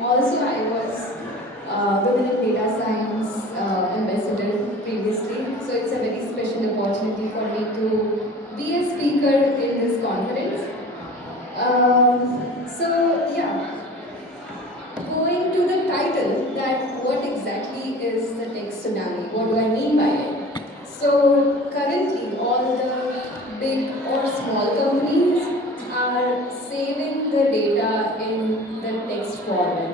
also I was Women in Data Science ambassador previously. So it's a very special opportunity for me to be a speaker in this conference. So yeah, going to the title, that what exactly is the tech tsunami? What do I mean by it? So currently, all the big or small companies are saving the data in the text format,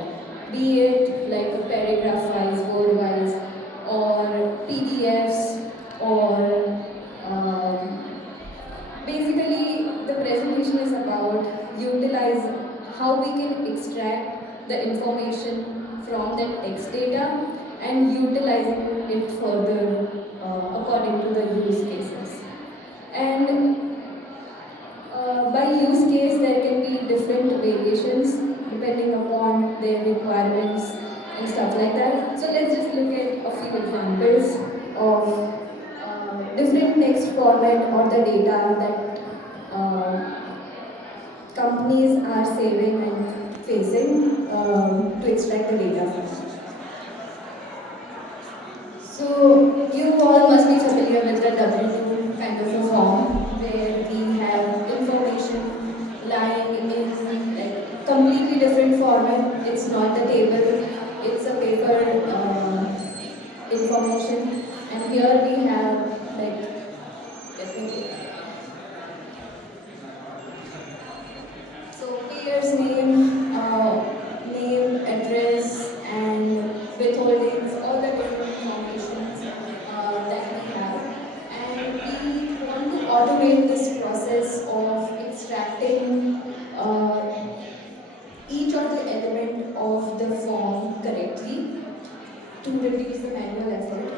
be it like a paragraph-wise, word-wise, or PDFs, or basically the presentation is about utilize how we can extract the information from that text data and utilizing it further according to the use cases. And by use case, there can be different variations depending upon their requirements and stuff like that. So let's just look at a few examples of different text format or the data that companies are saving and facing to extract the data from. So you all must be familiar with the W2 kind of a form where we have information lying in like completely different format. It's not the table, it's a paper information. And here we have like, let me so payer's name, name, address, and withholdings, all the different information that we have. And we want to automate this process of extracting each of the element of the form correctly to reduce the manual effort,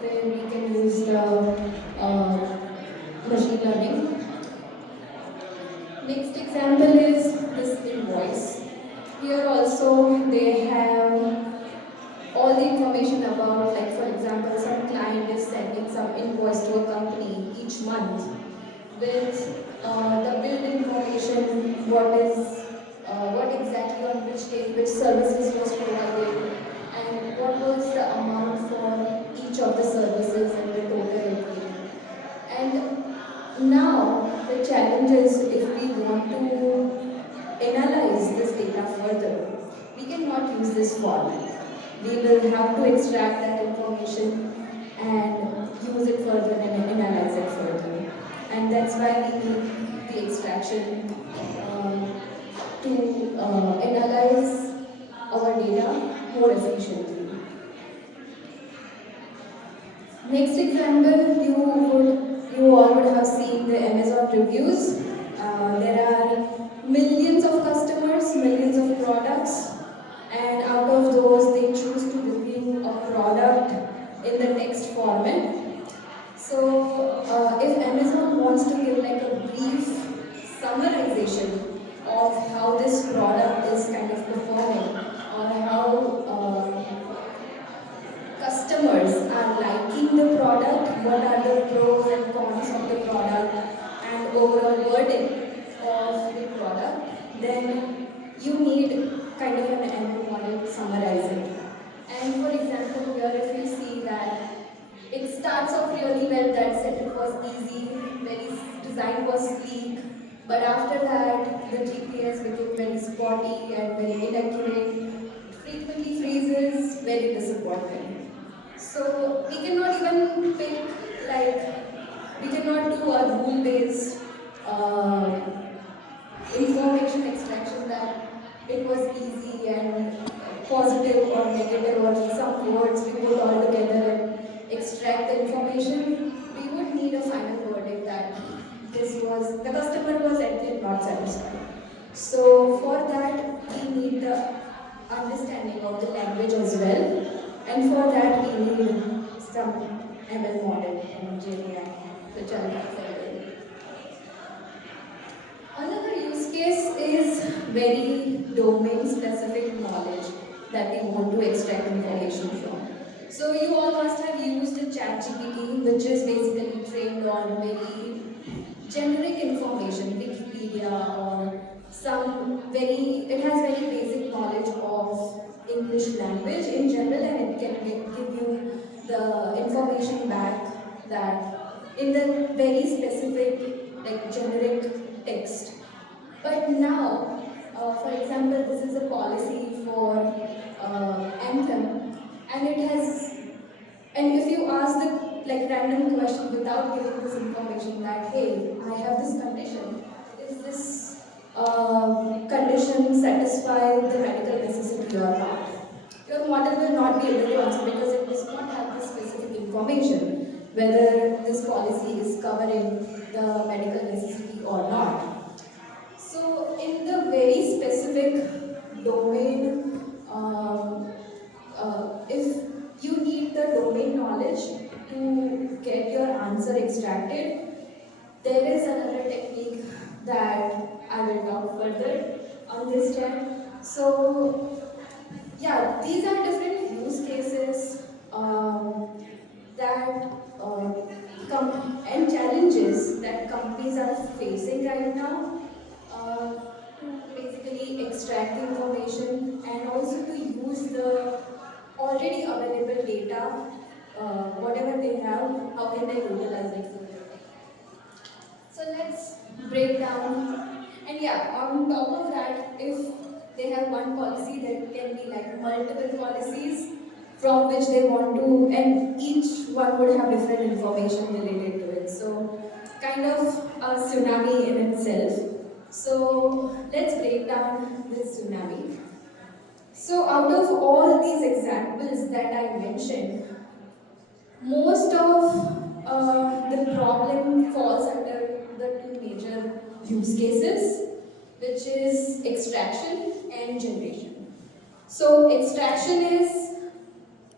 where we can use the machine learning. Next example is this invoice. Here also they have all the information about, like for example, some client is sending some invoice to a company each month with the billed information, what exactly on which date, which services was provided, and what was the amount for each of the services and the total bill. And now the challenge is, if we want to analyze this data further, we cannot use this format. We will have to extract that information and use it further and analyze it further. And that's why we need the extraction to analyze our data more efficiently. Next example, you all would have seen the Amazon reviews. There are millions of customers, millions of products, and out of those, they choose to review a product in the text format. So, if Amazon wants to give like a brief summarization of how this product is kind of performing, or how customers are liking the product, what are the pros and cons of the product, and overall wording of the product, then you need kind of an ML model to summarize it. And for example, here if you see that it starts off really well, that setup was easy, very design was sleek, but after that the GPS became very spotty and very inaccurate, frequently freezes, very disappointing. So we cannot even pick, like, we cannot do a rule-based information extraction that it was easy and positive or negative, or some words we put all together and extract the information. We would need a final verdict that the customer was actually not satisfied. So for that, we need the understanding of the language as well. And for that, we need some ML model and GenAI, which I'll explain. Another use case is very domain-specific knowledge that we want to extract information from. So you all must have used ChatGPT, which is basically trained on very generic information, Wikipedia, or it has very basic knowledge of English language in general, and it can give you the information back that in the very specific, like generic text. But now, for example, this is a policy for Anthem, and it has, and if you ask the like random question without giving this information that, hey, I have this condition, is this condition satisfy the medical necessity or not? Your model will not be able to answer because it does not have this specific information whether this policy is covering the medical necessity or not. So in the very specific domain, if you need the domain knowledge to get your answer extracted, there is another technique that I will talk further on this chat. So yeah, these are different use cases that and challenges that companies are facing right now to basically extract the information and also to use the already available data, whatever they have, how can they utilize it further. So let's break down. And yeah, on top of that, if they have one policy, there can be like multiple policies from which they want to, and each one would have different information related to it. So kind of a tsunami in itself. So let's break down this tsunami. So out of all these examples that I mentioned, most of the problem falls under the two major use cases, which is extraction and generation. So extraction is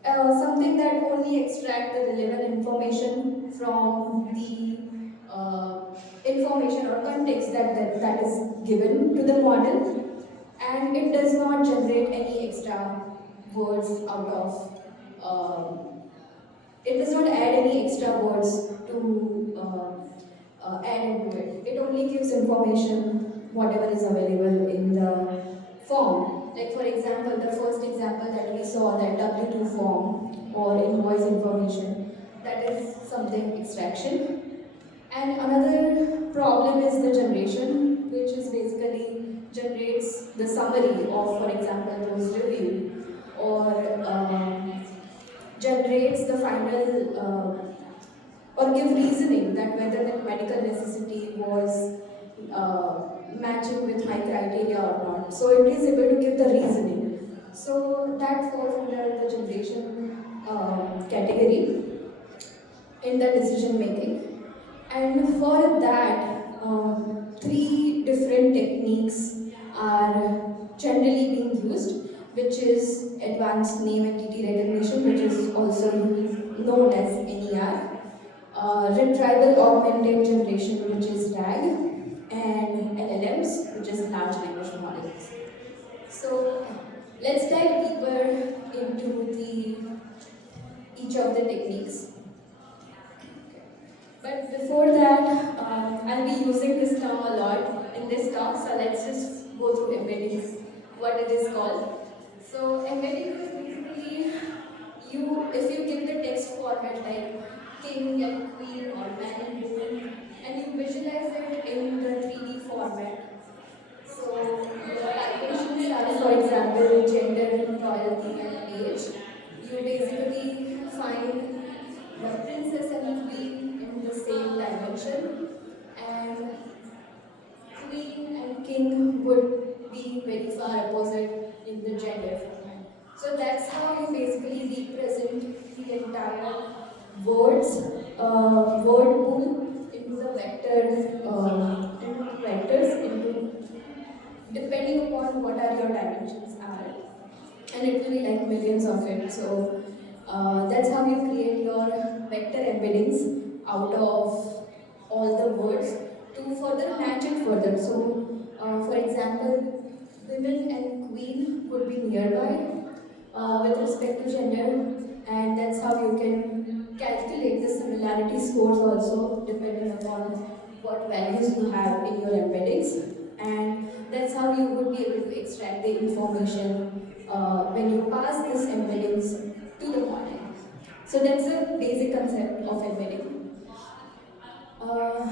something that only extract the relevant information from the information or context that is given to the model, and it does not generate any extra words out of it does not add any extra words to add into it. It only gives information whatever is available in the form. Like for example, the first example that we saw, that W2 form or invoice information, that is something extraction. And another problem is the generation, which is basically generates the summary of, for example, those review, or generates the final or give reasoning that whether that medical necessity was matching with my criteria or not. So it is able to give the reasoning. So that falls under the generation category in the decision making. And for that, three different techniques are generally being used, which is advanced name entity recognition, which is also known as NER, retrieval augmented generation, which is RAG, and LLMs, which is large language models. So let's dive deeper into each of the techniques. But before that, I'll be using this term a lot in this talk, so let's just go through embeddings, what it is called. So embedding is basically if you give the text format like king and queen or man and woman, and you visualize it in the 3D format. So the dimensions are, for example, gender, royalty, and age. You basically find the princess and queen in the same dimension, and queen and king would be very far opposite in the gender format. So that's how you basically represent the entire word pool into the vectors into depending upon what are your dimensions are, and it will be like millions of it. So that's how you create your vector embeddings out of all the words to further match it further. So for example, women and queen would be nearby with respect to gender, and that's how you can calculate the similarity scores also depending upon what values you have in your embeddings, and that's how you would be able to extract the information when you pass this embeddings to the model. So that's the basic concept of embedding. Uh,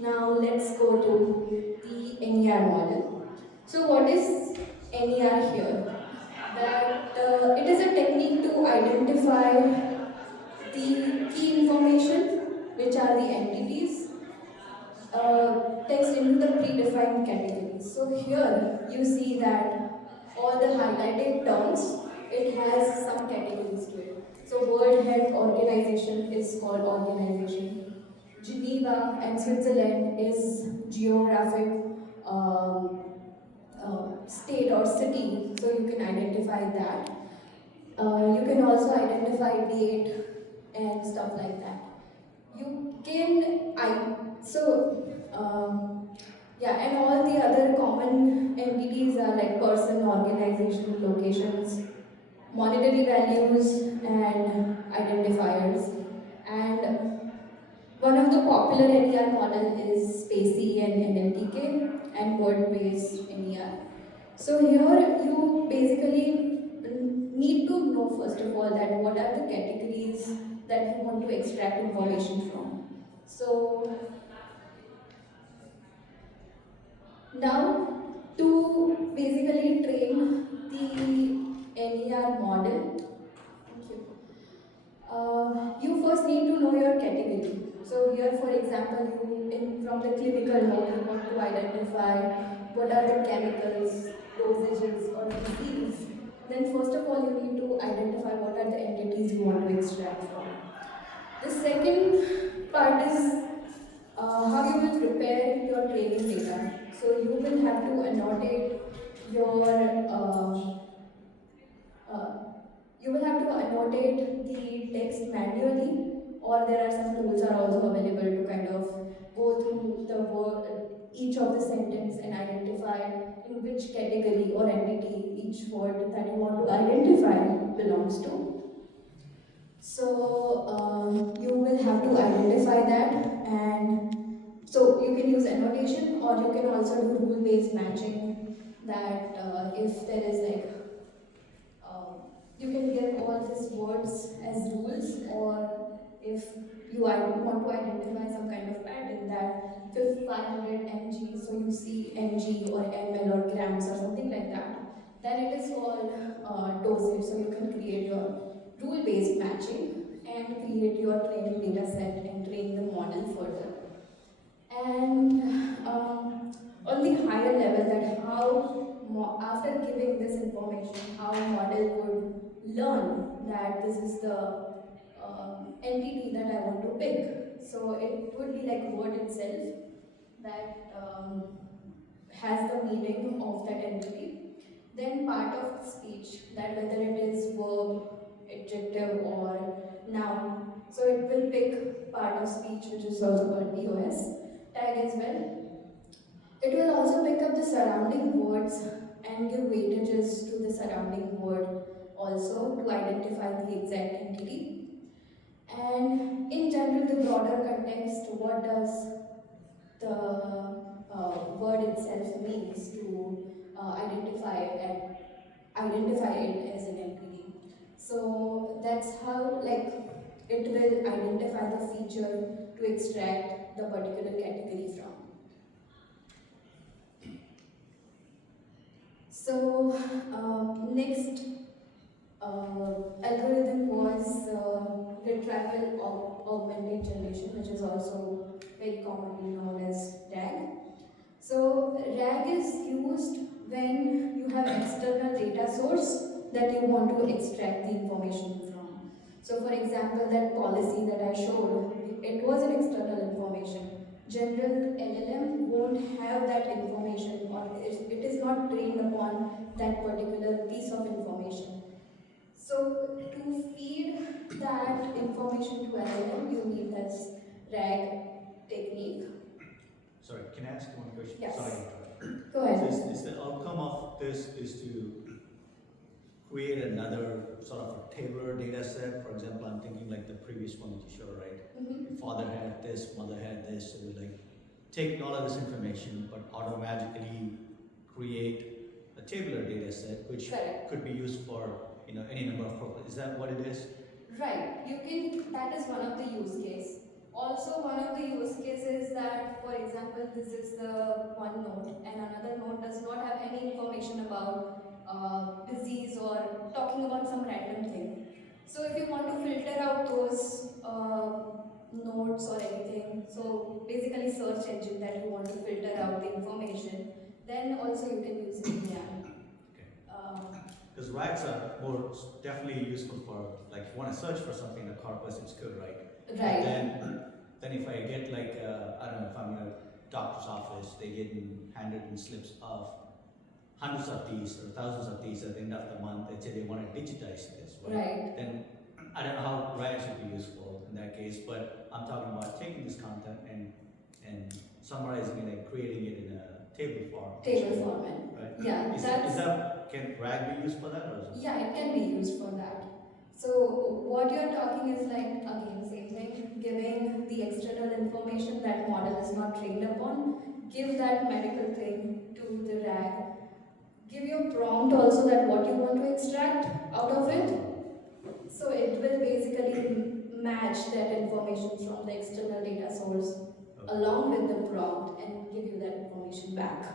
Now let's go to the NER model. So what is NER here? That it is a technique to identify the key information, which are the entities, text into the predefined categories. So here you see that all the highlighted terms, it has some categories to it. So World Health Organization is called organization. Geneva and Switzerland is geographic state or city, so you can identify that. You can also identify date and stuff like that. You can, yeah, and all the other common entities are like person, organization, locations, monetary values, and identifiers. And one of the popular NER model is SPACY and NLTK and word-based NER. So here you basically need to know first of all that what are the categories that you want to extract information from. So now to basically train the NER model, thank you. You first need to know your category. So here, for example, from the clinical note, you want to identify what are the chemicals, dosages, or disease. Then first of all, you need to identify what are the entities you want to extract from. The second part is how you will prepare your training data. So you will have to annotate your uh, you will have to annotate the text manually, or there are some tools are also available to kind of go through the word, each of the sentence and identify in which category or entity each word that you want to identify belongs to. So you will have to identify that, and so you can use annotation or you can also do rule-based matching, that if there is like you can give all these words as rules, or if you want to identify some kind of pattern that 500 mg, so you see mg or ml or grams or something like that, then it is called dosage. So you can create your rule-based matching and create your training data set and train the model further. And on the higher level, that how after giving this information, how model would learn that this is the entity that I want to pick. So it would be like word itself that has the meaning of that entity. Then part of the speech, that whether it is verb, adjective, or noun. So it will pick part of speech, which is also called POS tag as well. It will also pick up the surrounding words and give weightages to the surrounding word also to identify the exact entity. And in general, the broader context, what does the word itself means to identify it as an entity. So that's how it will identify the feature to extract the particular category from. So next algorithm was retrieval augmented generation, which is also very commonly known as RAG. So RAG is used when you have external data source that you want to extract the information from. So for example, that policy that I showed, it was an external information. General LLM won't have that information, or it is not trained upon that particular piece of information. So to feed that information to LLM, you need this RAG technique. Sorry, can I ask you one question? Yes. Sorry. Go ahead. So is the outcome of this is to create another sort of a tabular data set? For example, I'm thinking like the previous one that you showed, right? Father had this, mother had this, so we like take all of this information, but automatically create a tabular data set, which Correct. could be used for any number of purposes. Is that what it is? Right. You can. That is one of the use case. Also, one of the use cases that, for example, this is the one node, and another node does not have any information about disease or talking about some random thing. So, if you want to filter out those nodes or anything, so basically search engine that you want to filter out the information, then also you can use GenAI. Because RAGs are more definitely useful for, like, if you want to search for something in a corpus, it's good, right? Right. Then if I get like, I don't know, if I'm in a doctor's office, they get handwritten slips of hundreds of these or thousands of these at the end of the month. They say they want to digitize this, right? Right. Then I don't know how RAGs would be useful in that case, but I'm talking about taking this content and summarizing it and creating it in a table form. Table format. Right? Yeah. Can RAG be used for that, or is it? Yeah, it can be used for that. So what you're talking is like, again, same thing, giving the external information that model is not trained upon, give that medical thing to the RAG, give your prompt also that what you want to extract out of it. So it will basically match that information from the external data source along with the prompt and give you that information back.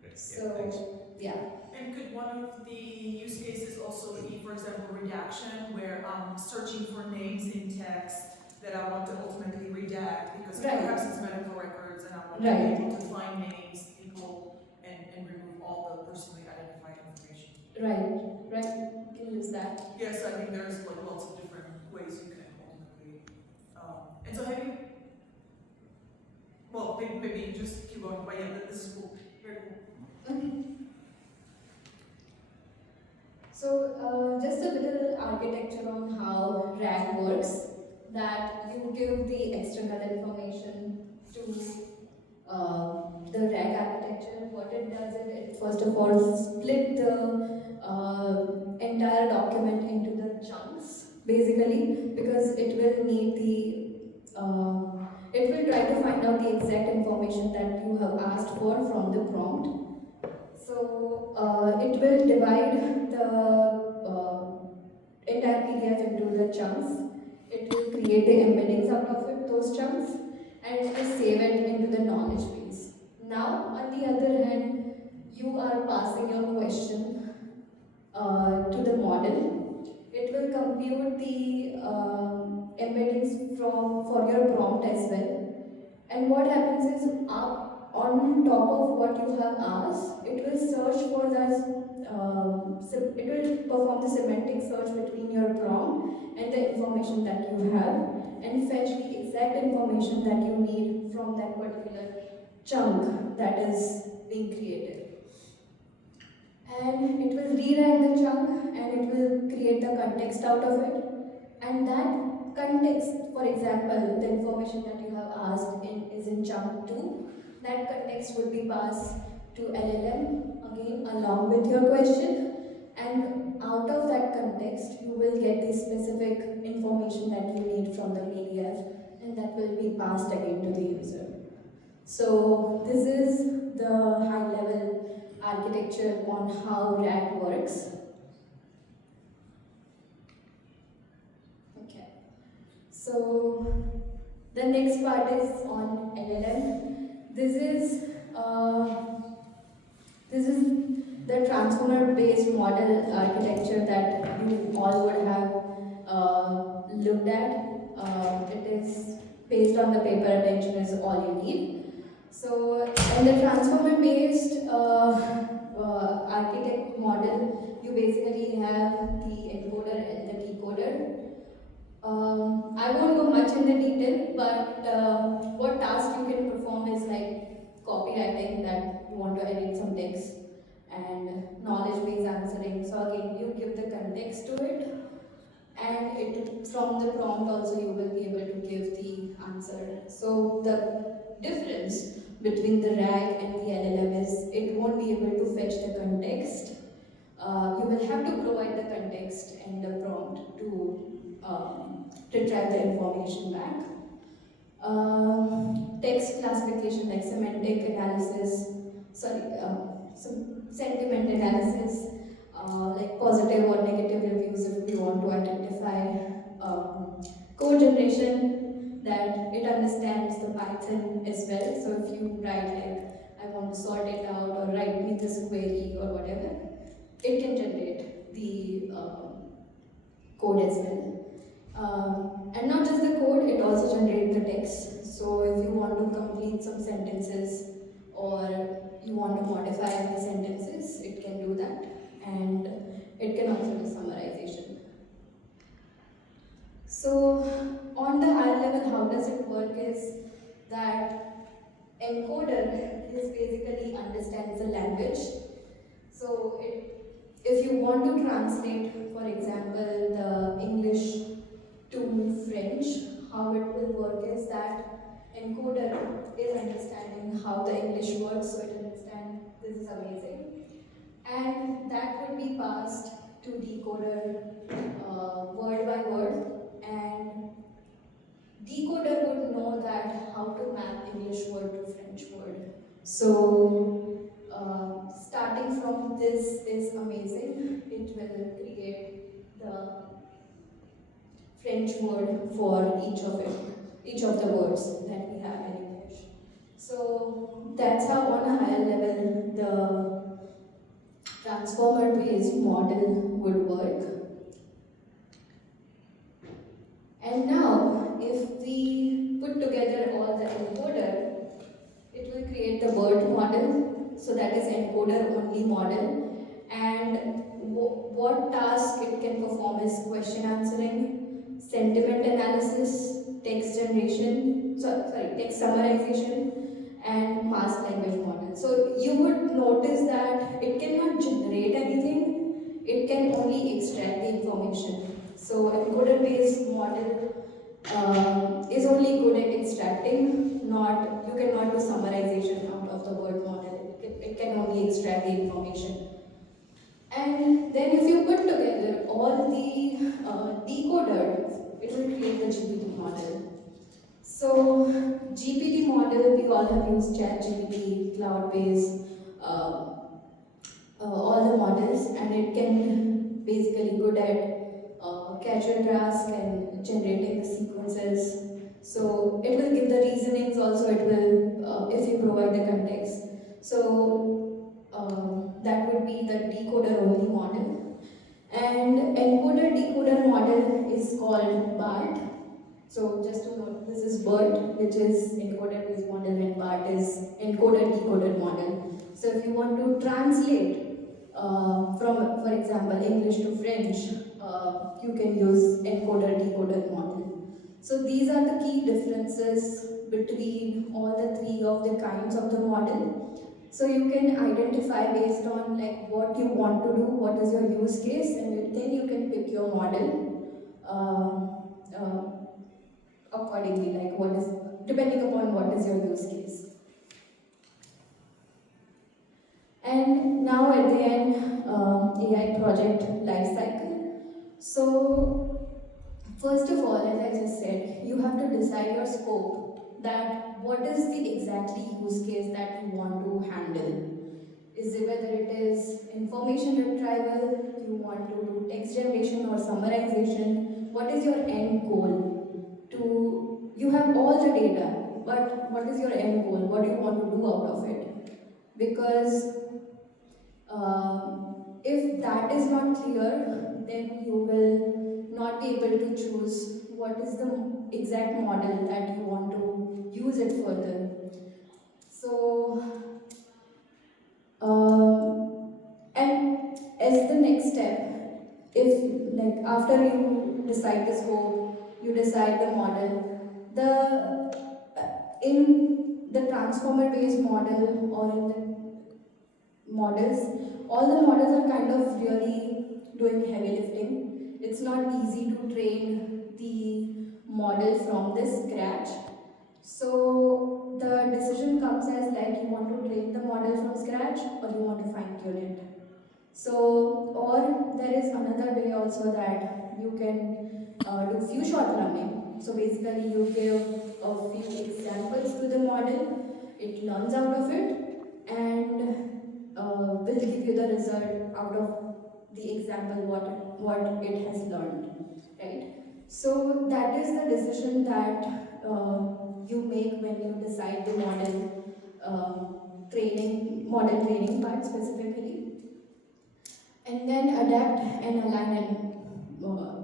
Great. So, yeah. And could one of the use cases also be, for example, redaction, where I'm searching for names in text that I want to ultimately redact, because perhaps it's medical records and I want to be able to find names, people, and remove all the personally identified information. Right. You can use that. Yes, I think there's like lots of different ways you can ultimately. And so have you? Well, maybe you just keep going. But yeah, this is cool. Very cool. Okay. So just a little architecture on how RAG works, that you give the external information to the RAG architecture. What it does is it first of all split the entire document into the chunks, basically, because it will need it will try to find out the exact information that you have asked for from the prompt. So it will divide the entire PDF into the chunks. It will create the embeddings out of it, those chunks, and it will save it into the knowledge base. Now, on the other hand, you are passing your question to the model. It will compute the embeddings for your prompt as well. And what happens is, on top of what you have asked, it will search for that. It will perform the semantic search between your prompt and the information that you have, and fetch the exact information that you need from that particular chunk that is being created. And it will rewrite the chunk and it will create the context out of it. And that context, for example, the information that you have asked is in chunk 2. That context would be passed to LLM again along with your question. And out of that context, you will get the specific information that you need from the PDF, and that will be passed again to the user. So this is the high-level architecture on how RAG works. Okay. So the next part is on LLM. This is the transformer-based model architecture that you all would have looked at. It is based on the paper attention is all you need. So in the transformer-based architect model, you basically have the encoder and the decoder. I won't go much in the detail, but what task you can perform is like copywriting, that you want to edit some text, and knowledge-based answering. So again, you give the context to it, and from the prompt also you will be able to give the answer. So the difference between the RAG and the LLM is it won't be able to fetch the context. You will have to provide the context and the prompt to retrieve the information back. Text classification like semantic analysis, some sentiment analysis, like positive or negative reviews if we want to identify. Code generation, that it understands the Python as well. So if you write like, I want to sort it out or write me this query or whatever, it can generate the code as well. And not just the code, it also generates the text. So if you want to complete some sentences or you want to modify the sentences, it can do that. And it can also do summarization. So on the higher level, how does it work is that encoder is basically understands the language. So if you want to translate, for example, the English to French, how it will work is that encoder is understanding how the English works, so it understands this is amazing. And that would be passed to decoder word by word, and decoder would know that how to map English word to French word. So starting from this is amazing. It will create the French word for each of the words that we have in English. So that's how on a higher level the transformer-based model would work. And now, if we put together all the encoder, it will create the word model. So that is encoder-only model. And what task it can perform is question answering, sentiment analysis, text generation, text summarization, and masked language model. So you would notice that it cannot generate anything, it can only extract the information. So encoder-based model is only good at extracting, you cannot do summarization out of the word model. It can only extract the information. And then if you put together all the decoders, it will create the GPT model. So GPT model, we all have used ChatGPT, cloud-based, all the models, and it can basically good at casual task and generating the sequences. So it will give the reasonings also, it will, if you provide the context. So that would be the decoder only model. And encoder decoder model is called BART. So just to note, this is BERT, which is encoder based model, and BART is encoder decoder model. So if you want to translate from, for example, English to French, you can use encoder decoder model. So these are the key differences between all the three of the kinds of the model. So you can identify based on like what you want to do, what is your use case, and then you can pick your model accordingly, like what is, depending upon what is your use case. And now at the end, AI project lifecycle. So first of all, as I just said, you have to decide your scope, that what is the exactly use case that you want to handle. Is it whether it is information retrieval, you want to do text generation or summarization, what is your end goal? You have all the data, but what is your end goal? What do you want to do out of it? Because if that is not clear, then you will not be able to choose what is the exact model that you want to use it further. So, and as the next step, if like after you decide the scope, you decide the model, in the transformer-based model or in the models, all the models are kind of really doing heavy lifting. It's not easy to train the model from the scratch. So the decision comes as like you want to train the model from scratch or you want to fine tune it. So, or there is another way also that you can do few shot learning. So basically you give a few examples to the model, it learns out of it, and will give you the result out of the example what it has learned, right? So that is the decision that you make when you decide the model training part specifically, and then adapt and align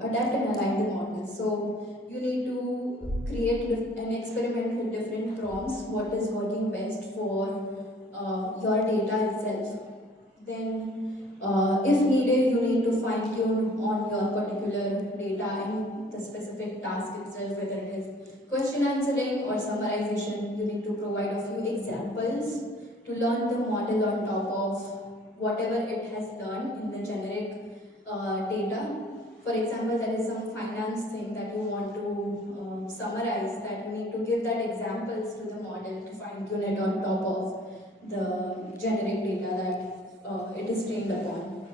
the model. So you need to create an experiment with different prompts, what is working best for your data itself. Then, if needed, you need to fine tune on your particular data and the specific task itself, whether it is question answering or summarization. You need to provide a few examples to learn the model on top of whatever it has learned in the generic data. For example, there is some finance thing that you want to summarize, that you need to give that examples to the model to fine tune it on top of the generic data that it is trained upon.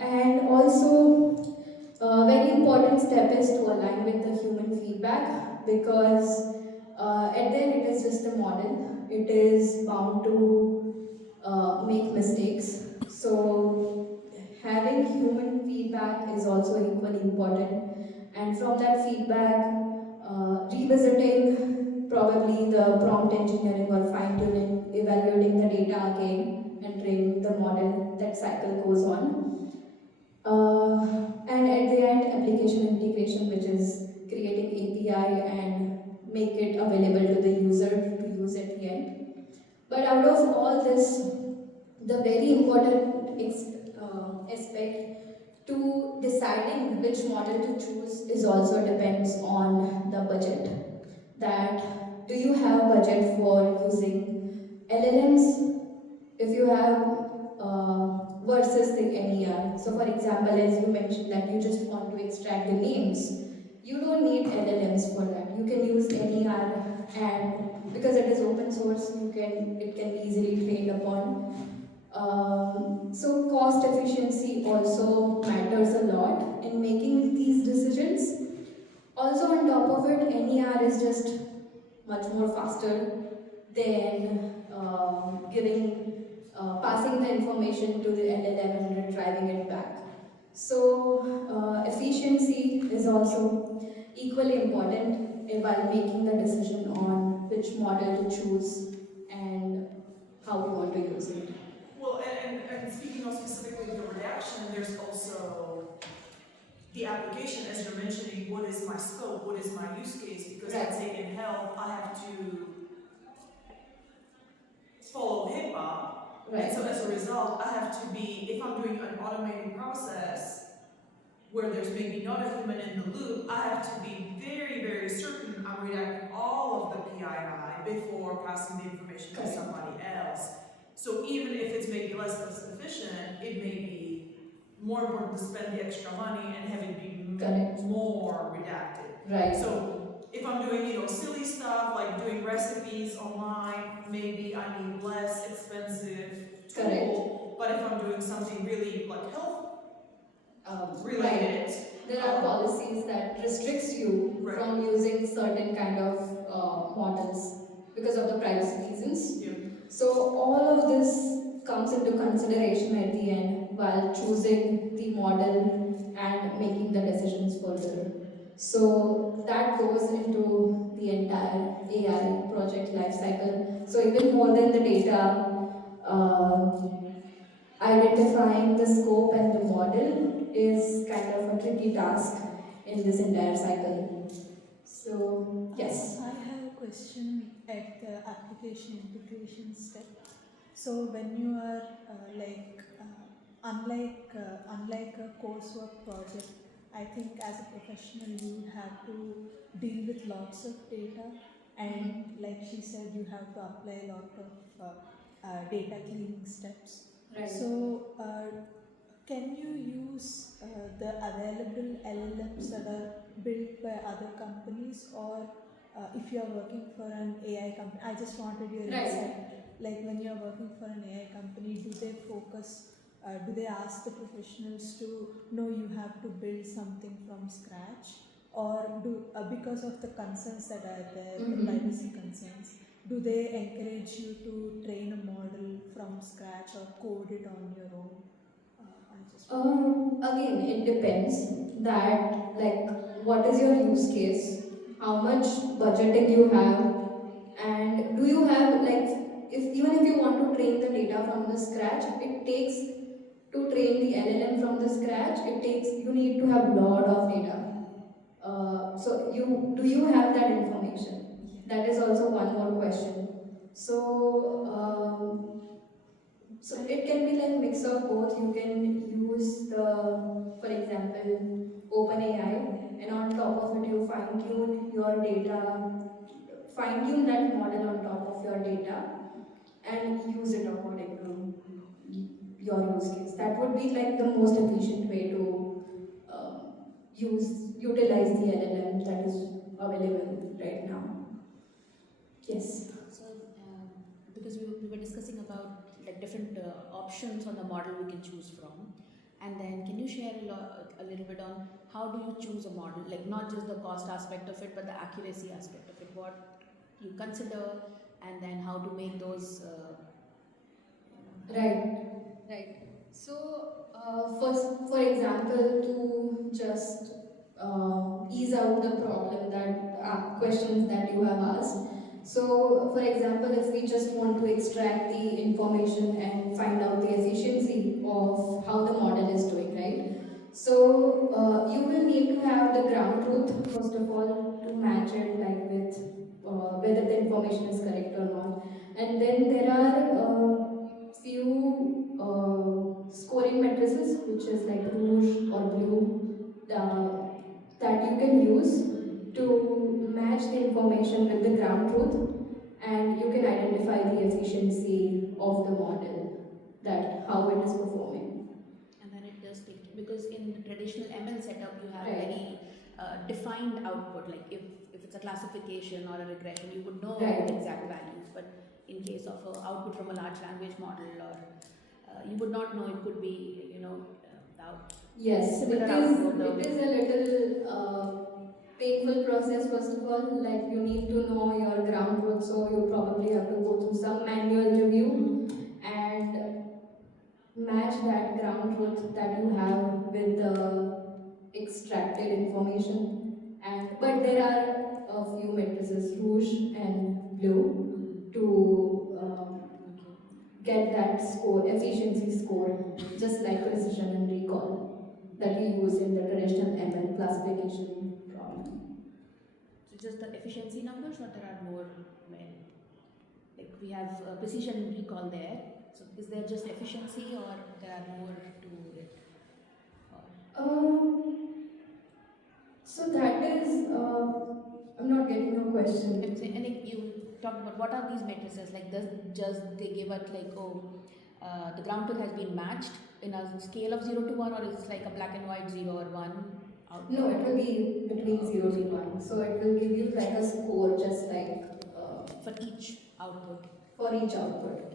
And also, a very important step is to align with the human feedback, because at the end it is just a model. It is bound to make mistakes. So having human feedback is also equally important. And from that feedback, revisiting probably the prompt engineering or fine tuning, evaluating the data again, and training the model. That cycle goes on. And at the end, application integration, which is creating API and make it available to the user to use at the end. But out of all this, the very important aspect to deciding which model to choose is also depends on the budget. That do you have budget for using LLMs? If you have versus the NER. So for example, as you mentioned that you just want to extract the names, you don't need LLMs for that. You can use NER, and because it is open source, it can be easily trained upon. So cost efficiency also matters a lot in making these decisions. Also on top of it, NER is just much more faster than passing the information to the LLM and retrieving it back. So efficiency is also equally important while making the decision on which model to choose and how we want to use it. Well, and speaking of specifically the reaction, there's also the application, as you're mentioning, what is my scope, what is my use case, because Right. let's say in health, I have to follow HIPAA, Right. and so as a result, I have to be, if I'm doing an automated process where there's maybe not a human in the loop, I have to be very, very certain I'm redacting all of the PII before passing the information to Correct. somebody else. So even if it's maybe less cost efficient, it may be more important to spend the extra money and have it be Correct. more redacted. Right. So if I'm doing, silly stuff like doing recipes online, maybe I need less expensive tool. Correct. But if I'm doing something really like health Right. There are policies that restricts you Right. from using certain kind of models because of the privacy reasons. Yeah. So all of this comes into consideration at the end while choosing the model and making the decisions further. So that goes into the entire AI project lifecycle. So even more than the data, identifying the scope and the model is kind of a tricky task in this entire cycle. So, yes. I have a question at the application integration step. So when you are unlike a coursework project, I think as a professional you have to deal with lots of data, and like she said, you have to apply a lot of data cleaning steps. Right. So can you use the available LLMs that are built by other companies, or if you are working for an AI company? I just wanted your Right. insight. Like when you are working for an AI company, do they focus? Do they ask the professionals to know you have to build something from scratch, or do because of the concerns that are there, the Mhm. privacy concerns, do they encourage you to train a model from scratch or code it on your own? I just Again, it depends that like what is your use case, how much budgeting you have, and do you have like if even if you want to train the data from the scratch, it takes to train the LLM from the scratch. It takes you need to have lot of data. So you have that information? yeah. That is also one more question. So. So it can be like mix of both. You can use for example, OpenAI, and on top of it, you fine tune your data, fine tune that model on top of your data, and use it according to your use case. That would be like the most efficient way to utilize the LLM that is available right now. Yes. So, because we were discussing about like different options on the model we can choose from, and then can you share a little bit on how do you choose a model, like not just the cost aspect of it, but the accuracy aspect of it, what you consider, and then how to make those. Right. So, for example, to just ease out the problem that questions that you have asked. So, for example, if we just want to extract the information and find out the efficiency of how the model is doing, right? So, you will need to have the ground truth first of all to match it like with whether the information is correct or not, and then there are few scoring matrices, which is like rouge or blue, that you can use to match the information with the ground truth, and you can identify the efficiency of the model, that how it is performing. And then it does take, because in the traditional ML setup you have Right. very defined output, like if it's a classification or a regression you would know Right. the exact values, but in case of output from a large language model or you would not know, it could be out. Yes, Similar it output is a little painful process. First of all, like you need to know your ground truth, so you probably have to go through some manual review and match that ground truth that you have with the extracted information. And but there are a few matrices, rouge and blue, to get that score, efficiency score, just like precision and recall that you use in the traditional ML classification problem. So just the efficiency numbers, or there are more? Like we have precision and recall there. So is there just efficiency, or there are more to it? So that is, I'm not getting your question. I'm saying, and like you talked about what are these matrices? Like, does just they give us like the ground truth has been matched in a scale of 0 to 1, or is it like a black and white 0 or 1? No, it will be between 0 to 1. So it will give you like a score, just like for each output. For each output.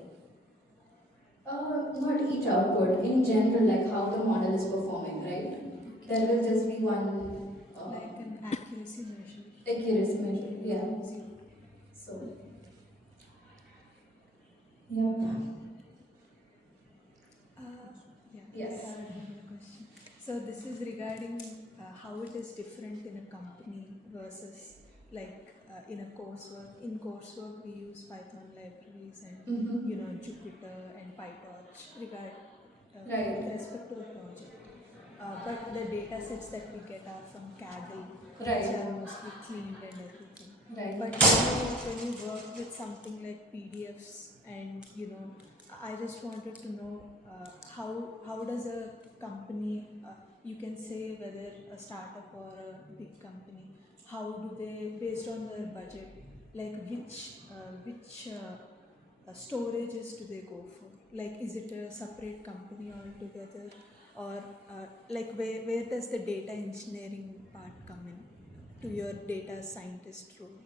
Not each output, in general, like how the model is performing, right? There will just be one like an accuracy measure. accuracy measure, yeah. So, yeah. Yes. I have a question. So this is regarding how it is different in a company versus like in a coursework. In coursework, we use Python libraries and Jupyter and PyTorch Right. with respect to the project. But the data sets that we get are from Kaggle, Right. which are mostly cleaned and everything. Right. But when you work with something like PDFs, and I just wanted to know how does a company, you can say whether a startup or a big company, how do they, based on their budget, like which storages do they go for? Like, is it a separate company altogether, or like where does the data engineering part come in to your data scientist role?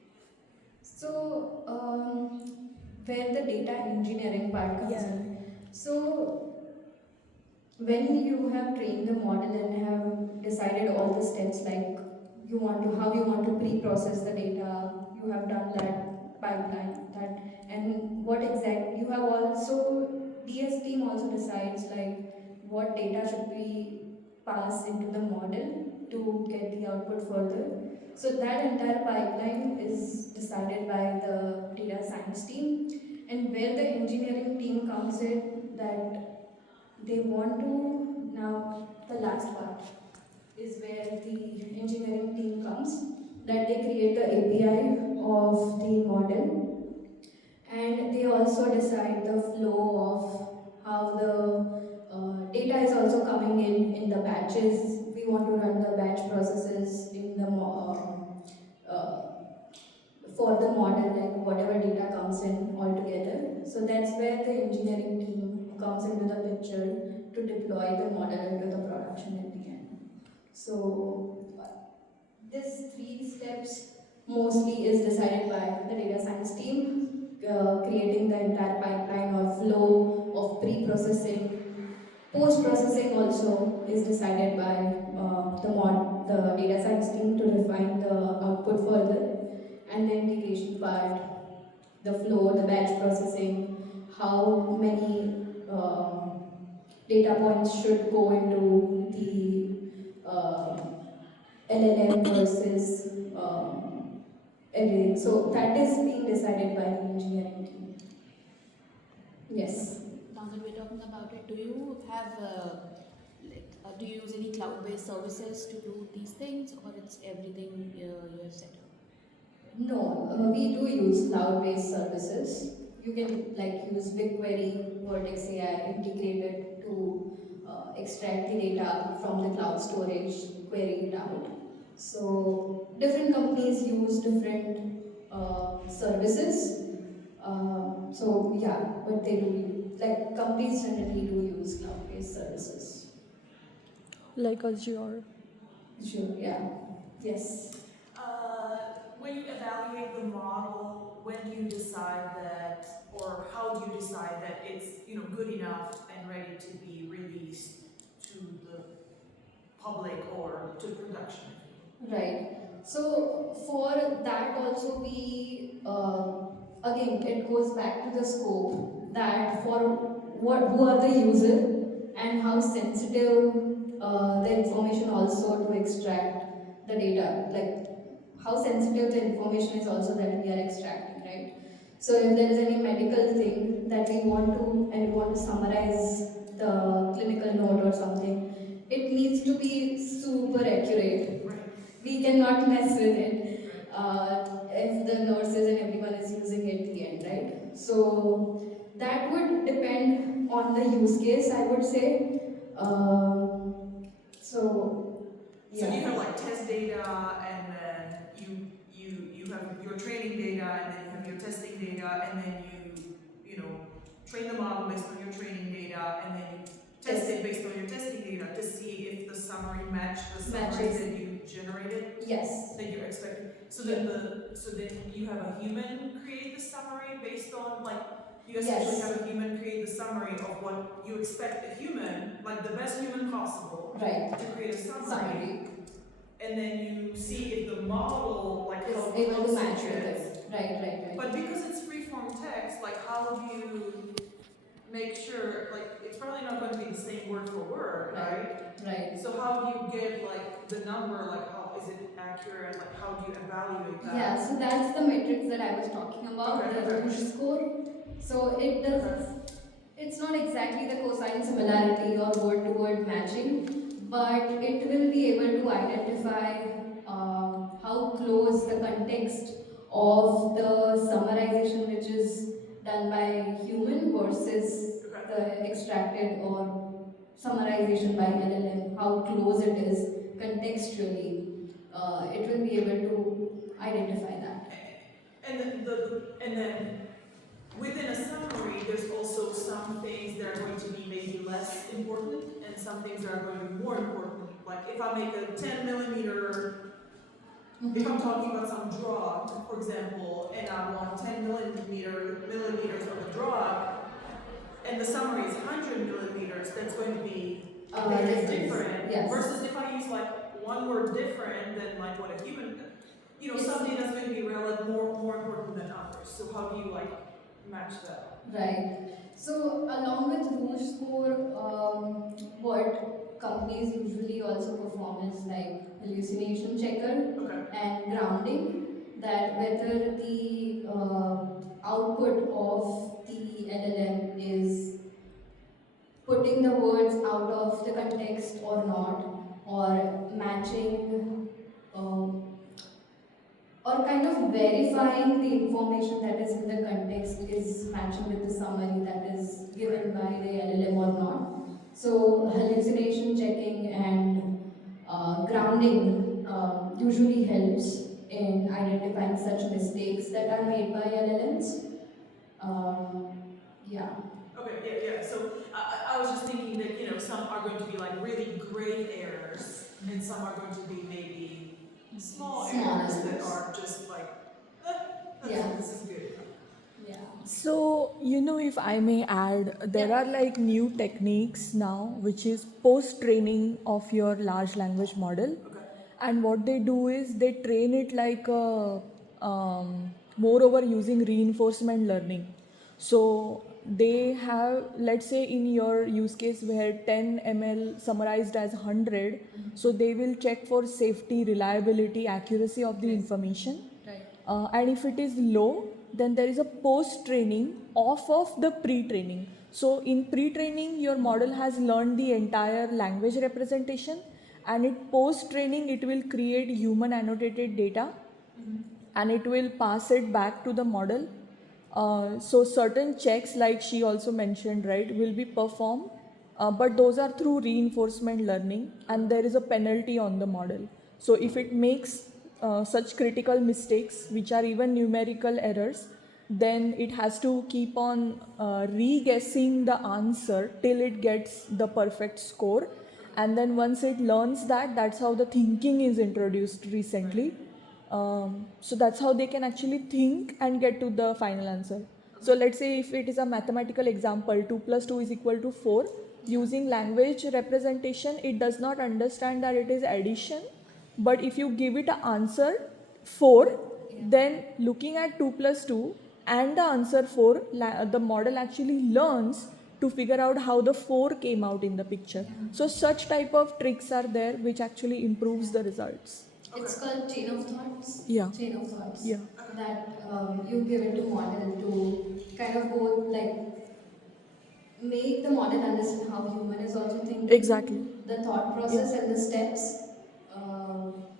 So, where the data engineering part comes in. So, when you have trained the model and have decided all the steps, like how you want to pre-process the data, you have done that pipeline. That and what exact you have also DS team also decides like what data should be passed into the model to get the output further. So that entire pipeline is decided by the data science team, and where the engineering team comes in, that they want to now the last part is where the engineering team comes, that they create the API of the model, and they also decide the flow of how the data is also coming in the batches. We want to run the batch processes in the for the model, like whatever data comes in altogether. So that's where the engineering team comes into the picture to deploy the model into the production at the end. So this three steps mostly is decided by the data science team, creating the entire pipeline or flow of pre-processing. Post-processing also is decided by the data science team to refine the output further, and the integration part, the flow, the batch processing, how many data points should go into the LLM versus everything. So that is being decided by the engineering team. Yes. Now that we're talking about it, do you have do you use any cloud-based services to do these things, or it's everything you have set up? No, we do use cloud-based services. You can like use BigQuery, Vertex AI integrated to extract the data from the cloud storage, query it out. So different companies use different services. So yeah, but they do like companies generally do use cloud-based services. Like Azure. Sure. Yeah. Yes. When you evaluate the model, when do you decide that, or how do you decide that it's good enough and ready to be released to the public or to production? Right. So for that also we again it goes back to the scope, that for who are the user and how sensitive the information also to extract the data, like how sensitive the information is also that we are extracting, right? So if there is any medical thing that we want to and we want to summarize the clinical note or something, it needs to be super accurate. We cannot mess with it if the nurses and everyone is using it at the end, right? So that would depend on the use case, I would say. So So you yeah. have like test data, and then you have your training data, and then you have your testing data, and then you train the model based on your training data, and then you test it based on your testing data to see if the summary matched the summary Matches. that you generated, Yes. that you're expecting. So then you have a human create the summary based on like you essentially Yes. have a human create the summary of what you expect a human, like the best human possible, Right. to create a summary. Summary. And then you see if the model, like Is how able to close match it with is. it. Right. But because it's free-form text, like how do you make sure, like it's probably not going to be the same word for word, right? Right. So how do you get like the number, like how is it accurate, like how do you evaluate that? Yeah, so that's the metrics that I was talking about, Okay, the okay. Rouge score. So it does, it's not exactly the cosine similarity or word-to-word matching, but it will be able to identify how close the context of the summarization which is done by human versus the extracted or summarization by LLM, how close it is contextually. It will be able to identify that. And then within a summary, there's also some things that are going to be maybe less important, and some things that are going to be more important. Like if I make a 10 millimeter, if I'm talking about some drug, for example, and I want 10 millimeters of a drug, and the summary is 100 millimeters, that's going to be very different. Yes. Versus if I use like one word different than like what a human. Yes. some data is going to be more important than others. So how do you like match that up? Right. So along with rouge score, what companies usually also perform is like hallucination checker Okay. and grounding, that whether the output of the LLM is putting the words out of the context or not, or matching, or kind of verifying the information that is in the context is matching with the summary that is given by the LLM or not. So hallucination checking and grounding usually helps in identifying such mistakes that are made by LLMs. Yeah. Okay, yeah. So I was just thinking that, some are going to be like really grave errors, and some are going to be maybe small Small errors that errors. are just like, Yeah. this is good. Yeah. So, if I may add, there Yeah. are like new techniques now, which is post training of your large language model. Okay. And what they do is they train it like moreover using reinforcement learning. So, they have, let's say, in your use case where 10 ml summarized as 100, so they will check for safety, reliability, accuracy of the information. Right. And if it is low, then there is a post training off of the pre training. So in pre training your model has learned the entire language representation, and it post training it will create human annotated data and it will pass it back to the model. So certain checks, like she also mentioned, right, will be performed, but those are through reinforcement learning, and there is a penalty on the model. So if it makes such critical mistakes, which are even numerical errors, then it has to keep on re-guessing the answer till it gets the perfect score. And then once it learns that, that's how the thinking is introduced recently. So that's how they can actually think and get to the final answer. So let's say if it is a mathematical example, 2 plus 2 is equal to 4. Using language representation, it does not understand that it is addition. But if you give it an answer 4, then looking at 2 plus 2 and the answer 4, the model actually learns to figure out how the 4 came out in the picture. So such type of tricks are there which actually improves the results. It's called chain of thoughts. Yeah. Chain of thoughts. Yeah. That you give it to model to kind of go like make the model understand how human is also thinking. Exactly. The thought process and the steps.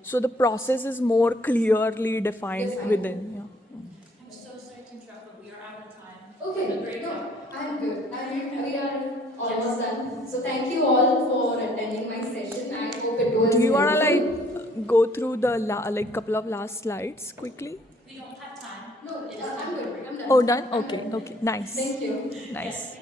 So the process is more clearly defined Defined. within. Yeah. I'm so sorry to interrupt, but we are out of time. Okay, no, I'm good. We are almost done. So thank you all for attending my session. I hope it was Do you wanna helpful. go through the like couple of last slides quickly? We don't have time. No, It is I'm time. good. I'm done. Oh, done. I'm Okay. done. Okay. Nice. Thank you. Nice.